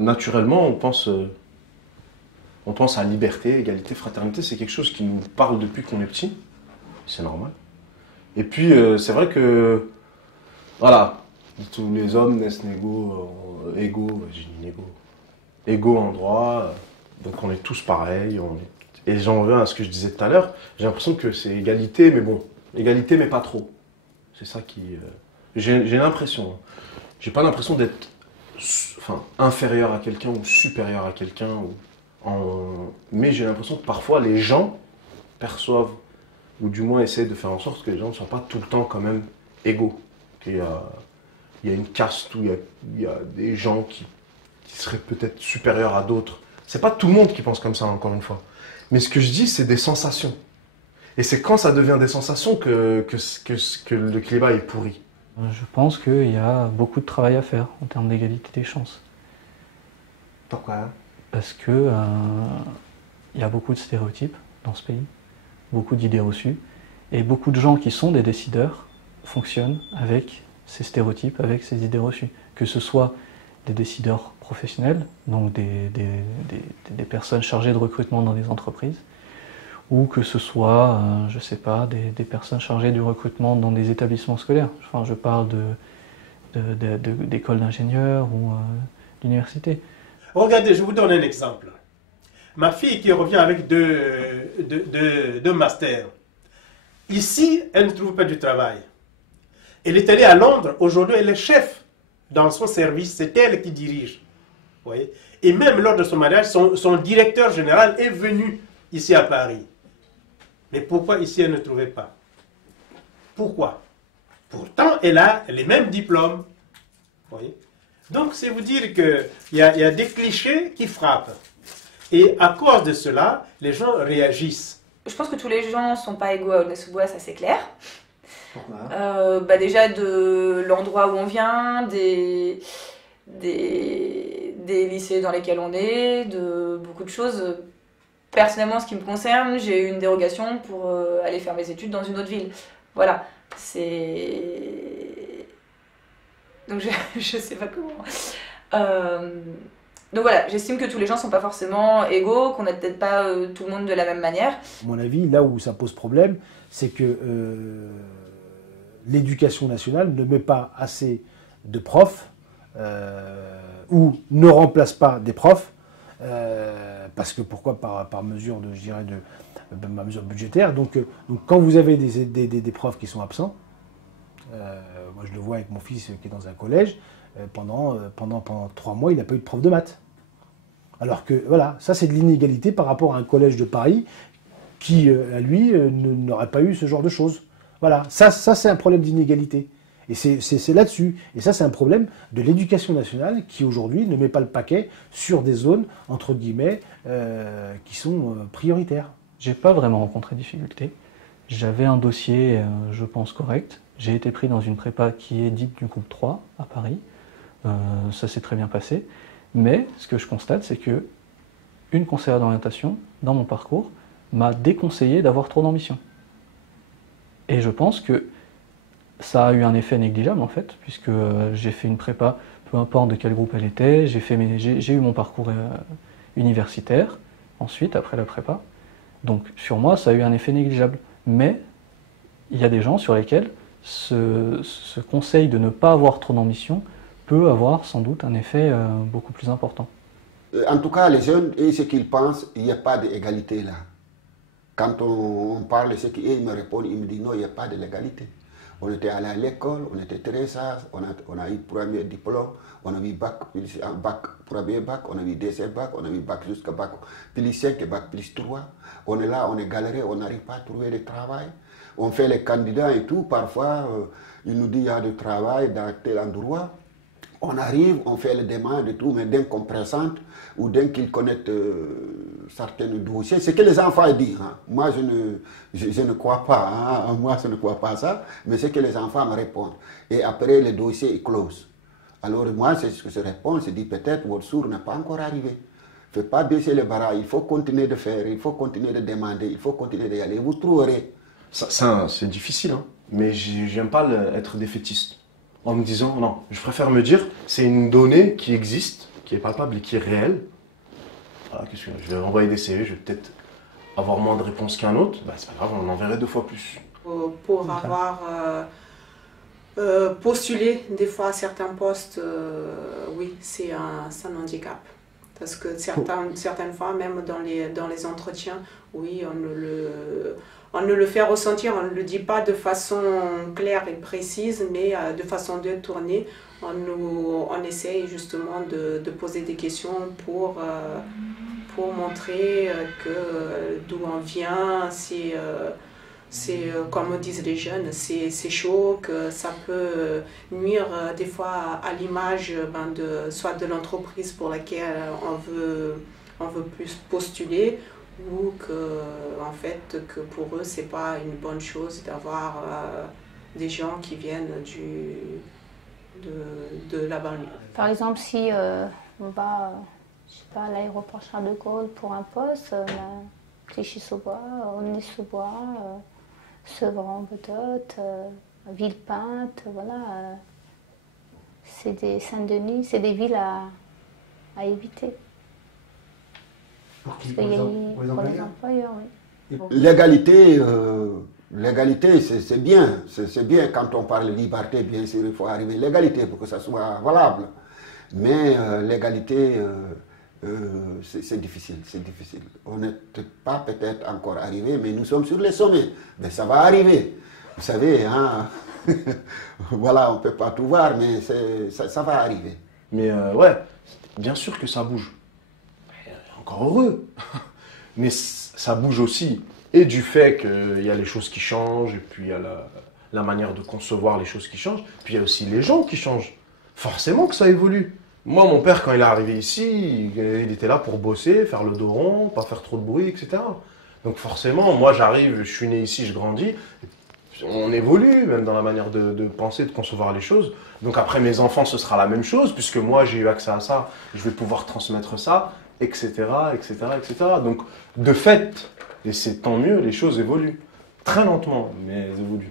naturellement, on pense à liberté, égalité, fraternité. C'est quelque chose qui nous parle depuis qu'on est petit. C'est normal. Et puis, c'est vrai que, voilà, tous les hommes naissent égaux en droit. Donc, on est tous pareils. Et j'en reviens à ce que je disais tout à l'heure. J'ai l'impression que c'est égalité, mais bon, égalité, mais pas trop. C'est ça qui... j'ai l'impression. J'ai pas l'impression d'être inférieur à quelqu'un ou supérieur à quelqu'un. Mais j'ai l'impression que parfois les gens perçoivent, ou du moins essaient de faire en sorte que les gens ne soient pas tout le temps quand même égaux. Il y a une caste où il y a des gens qui seraient peut-être supérieurs à d'autres. C'est pas tout le monde qui pense comme ça, encore une fois. Mais ce que je dis, c'est des sensations. Et c'est quand ça devient des sensations que le climat est pourri. Je pense qu'il y a beaucoup de travail à faire en termes d'égalité des chances. Pourquoi? Parce que il y a beaucoup de stéréotypes dans ce pays, beaucoup d'idées reçues, et beaucoup de gens qui sont des décideurs fonctionnent avec ces stéréotypes, avec ces idées reçues. Que ce soit des décideurs professionnels, donc des personnes chargées de recrutement dans des entreprises, ou que ce soit, je sais pas, des personnes chargées du recrutement dans des établissements scolaires. Enfin, je parle d'écoles d'ingénieurs ou d'universités. Regardez, je vous donne un exemple. Ma fille qui revient avec deux masters. Ici, elle ne trouve pas du travail. Elle est allée à Londres. Aujourd'hui, elle est chef dans son service. C'est elle qui dirige. Vous voyez? Et même lors de son mariage, son directeur général est venu ici à Paris. Mais pourquoi ici, elle ne trouvait pas? Pourquoi? Pourtant, elle a les mêmes diplômes. Vous voyez? Donc, c'est vous dire qu'il y a des clichés qui frappent. Et à cause de cela, les gens réagissent. Je pense que tous les gens ne sont pas égaux à Aulnay-sous-Bois, ça c'est clair. Pourquoi? Déjà de l'endroit où on vient, des lycées dans lesquels on est, de beaucoup de choses. Personnellement, en ce qui me concerne, j'ai eu une dérogation pour aller faire mes études dans une autre ville. Voilà, c'est... Donc je sais pas comment... Donc voilà, j'estime que tous les gens ne sont pas forcément égaux, qu'on n'a peut-être pas tout le monde de la même manière. À mon avis, là où ça pose problème, c'est que l'éducation nationale ne met pas assez de profs ou ne remplace pas des profs parce que pourquoi par mesure de, je dirais, de mesure budgétaire. Donc quand vous avez des profs qui sont absents, moi je le vois avec mon fils qui est dans un collège, pendant 3 mois, il n'a pas eu de prof de maths. Alors que, voilà, ça c'est de l'inégalité par rapport à un collège de Paris qui, à lui, n'aurait pas eu ce genre de choses. Voilà, ça c'est un problème d'inégalité. Et c'est là-dessus. Et ça c'est un problème de l'éducation nationale qui, aujourd'hui, ne met pas le paquet sur des zones, entre guillemets, qui sont prioritaires. J'ai pas vraiment rencontré de difficultés. J'avais un dossier, je pense, correct. J'ai été pris dans une prépa qui est dite du groupe 3 à Paris. Ça s'est très bien passé. Mais ce que je constate, c'est que une conseillère d'orientation, dans mon parcours, m'a déconseillé d'avoir trop d'ambition. Et je pense que ça a eu un effet négligeable, en fait, puisque j'ai fait une prépa, peu importe de quel groupe elle était, j'ai eu mon parcours universitaire, ensuite, après la prépa. Donc, sur moi, ça a eu un effet négligeable. Mais il y a des gens sur lesquels ce conseil de ne pas avoir trop d'ambition peut avoir sans doute un effet beaucoup plus important. En tout cas, les jeunes, et ce qu'ils pensent, il n'y a pas d'égalité là. Quand on parle, ce qu'ils me répondent, ils me disent non, il n'y a pas de l'égalité. On était allé à l'école, on était très sages, on a eu premier diplôme, on a eu bac, premier bac, on a eu deuxième bac, on a eu bac jusqu'à bac plus 5 et bac plus 3. On est là, on est galéré, on n'arrive pas à trouver de travail. On fait les candidats et tout, parfois, ils nous disent qu'il y a du travail dans tel endroit. On arrive, on fait les demandes et tout, mais dès qu'on présente ou dès qu'ils connaissent certains dossiers, c'est que les enfants disent. Hein. Moi, je ne crois pas. Hein. Moi, je ne crois pas à ça, mais c'est que les enfants me répondent. Et après, le dossier est close. Alors moi, c'est ce que je réponds, je dis peut-être votre sourd n'est pas encore arrivé. Il ne faut pas baisser les barras, il faut continuer de faire, il faut continuer de demander, il faut continuer d'y aller. Vous trouverez. C'est difficile, hein. Mais j'aime pas être défaitiste. En me disant, non, je préfère me dire, c'est une donnée qui existe, qui est palpable et qui est réel. Voilà, je vais envoyer des CV, je vais peut-être avoir moins de réponses qu'un autre, bah, c'est pas grave, on en enverrait 2 fois plus. Pour avoir postulé des fois à certains postes, oui, c'est un handicap. Parce que certaines fois, même dans les entretiens, oui, on ne le fait ressentir, on ne le dit pas de façon claire et précise, mais de façon détournée. On essaye justement de poser des questions pour montrer d'où on vient, comme disent les jeunes, c'est chaud, que ça peut nuire des fois à l'image soit de l'entreprise pour laquelle on veut plus postuler, ou en fait, que pour eux, c'est pas une bonne chose d'avoir des gens qui viennent de la banlieue. Par exemple, si on va, je sais pas, à l'aéroport Charles de Gaulle pour un poste, Clichy-sous-Bois, Aulnay-sous-Bois, Sevran-Bedotte, Villepinte, voilà. C'est des Saint-Denis, c'est des villes à éviter. Pour les employeurs, oui. L'égalité, c'est bien. C'est bien quand on parle de liberté, bien sûr, il faut arriver à l'égalité pour que ça soit valable. Mais l'égalité, c'est difficile, c'est difficile. On n'est pas peut-être encore arrivé, mais nous sommes sur les sommets. Mais ça va arriver. Vous savez, hein, voilà, on ne peut pas tout voir, mais ça va arriver. Mais ouais, bien sûr que ça bouge. Encore heureux. Mais ça bouge aussi. Et du fait qu'il y a les choses qui changent, et puis il y a la manière de concevoir les choses qui changent, puis il y a aussi les gens qui changent. Forcément que ça évolue. Moi, mon père, quand il est arrivé ici, il était là pour bosser, faire le dos rond, pas faire trop de bruit, etc. Donc forcément, moi j'arrive, je suis né ici, je grandis, on évolue même dans la manière de penser, de concevoir les choses. Donc après mes enfants, ce sera la même chose, puisque moi j'ai eu accès à ça, je vais pouvoir transmettre ça, etc., etc., etc. Donc de fait, et c'est tant mieux, les choses évoluent. Très lentement, mais elles évoluent.